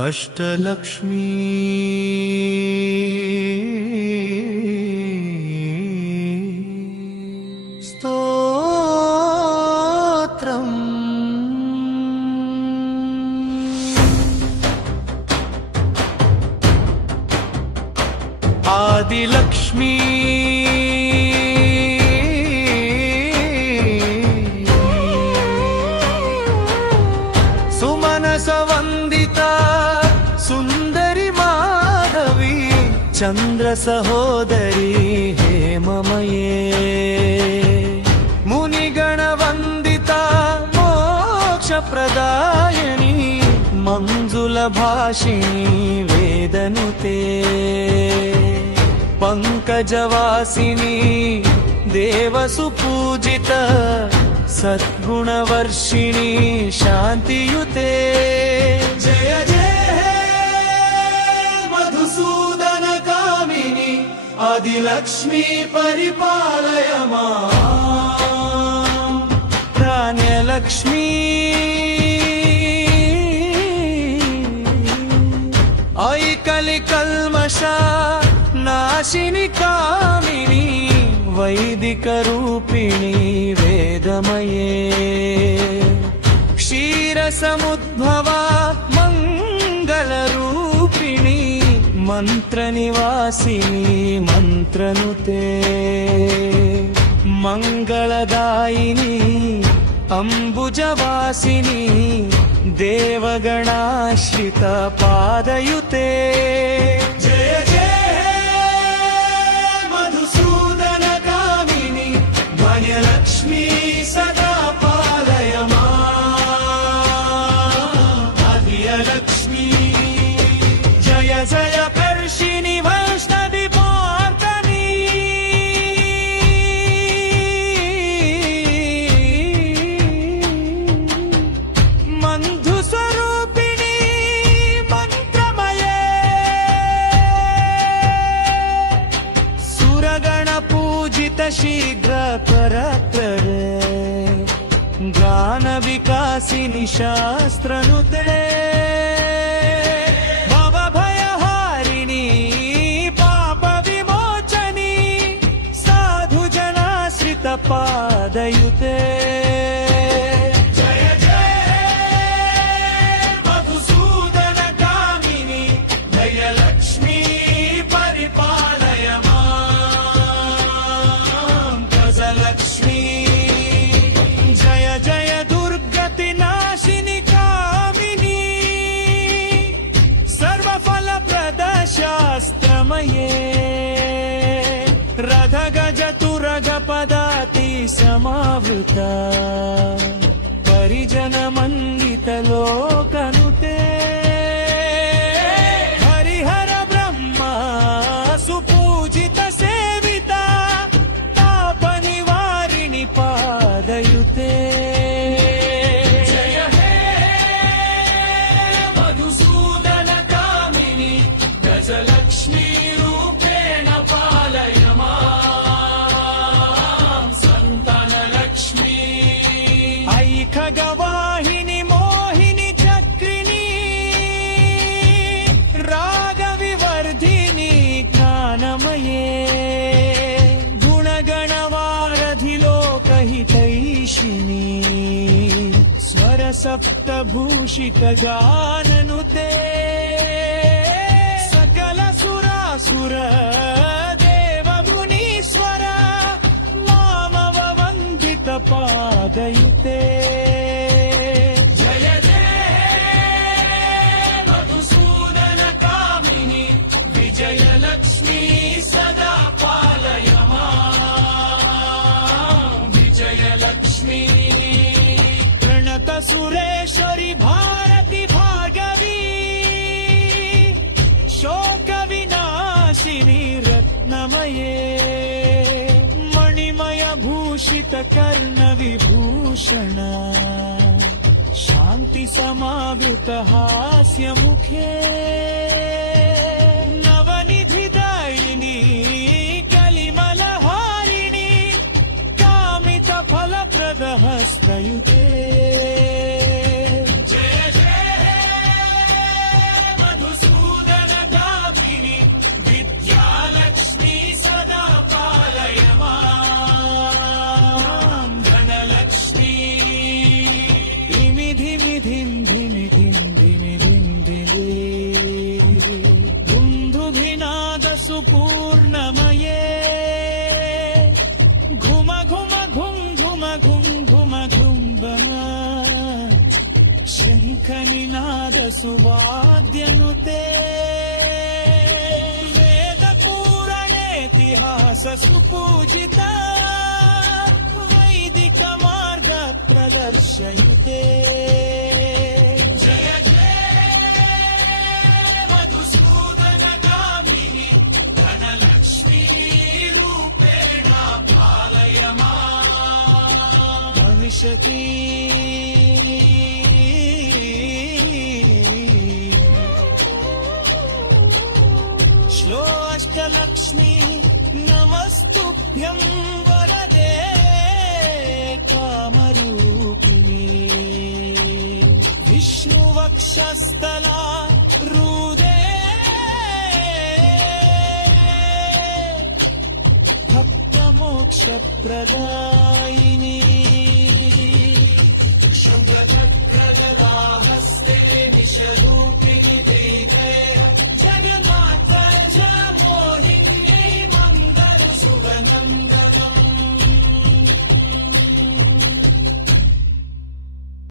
अष्टलक्ष्मी स्तोत्रम् आदिलक्ष्मी सुमनसवन्दिता सुंदरी माधवी चंद्र सहोदरी हेममये मुनिगणवन्दिता मोक्षप्रदायिनी मंजुलभाषिणी वेदनुते पंकजवासिनी देवसुपूजिता सद्गुणवर्षिणी शान्तियुते जय जय हे मधुसूदन कामिनी आदिलक्ष्मी परिपालय मां धान्यलक्ष्मी ऐकलिकल्मषा नाशिनी कामिनी वैदिक रूपिणी वेदमये क्षीरसमुद्भवा मंगलरूपिणी मंत्रनिवासिनी मंत्रनुते मंगलदायिनी अंबुजवासिनी देवगणाश्रित पादयुते जय जय लक्ष्मी सदा पालय आदिलक्ष्मी जय जय कर्षिणि वैष्णवी पार्तनी मन्धुस्वरूपिणी मंत्रमये सुरगण पूजित शीघ्र परात्परे ज्ञान विकासिनी शास्त्रनुते भवभयहारिणी पाप विमोचनी साधु जनाश्रित पादयुते जय जय मधुसूदन कामिनी जय लक्ष्मी परिपालय लक्ष्मी जय जय दुर्गति नाशिनी कामिनी सर्वफलप्रद शास्त्रमये रथ गज तुरग पदाति समावृता परिजन मंडित लोकनुते हरिहर ब्रह्मा सुपूजित सेविता पादयुते जय हे मधुसूदन कामिनी गजलक्ष्मी रूपेण पालय मां संतानलक्ष्मी ऐखगवाहिनी मोहिनी चक्रिणी रागविवर्धिनी ज्ञानमये हितैषिणी स्वर सप्तभूषित गाननुते सकल सुरासुर देव मुनीश्वर मामव वन्दित पादयुते जय जय मधुसूदन कामिनी विजय लक्ष्मी सदा पालय प्रणत सुरेश्वरी भारती भार्गवी शोक विनाशिनी रत्नमये मणिमय भूषित कर्ण विभूषण शांति समावृत हास्य मुखे नवनिधि दायिनी कलिमलहारिणी कामित फलप्रद हस्तयुते जय जय घुम्घुमघुम्बन शङ्खनिनाद सुवाद्यनुते वेदपुराणेतिहास सुपूजिता वैदिक मार्ग प्रदर्शयिते जय मधुसूदन गामिनी धनलक्ष्मी रूपेण पालय माम् भविष्यति श्लोष्टलक्ष्मी नमस्तुभ्यं वरदे कामरूपिणे विष्णुवक्षस्थला रूदे भक्तमोक्षप्रदायिनी शङ्खचक्रगदाहस्ते निशरू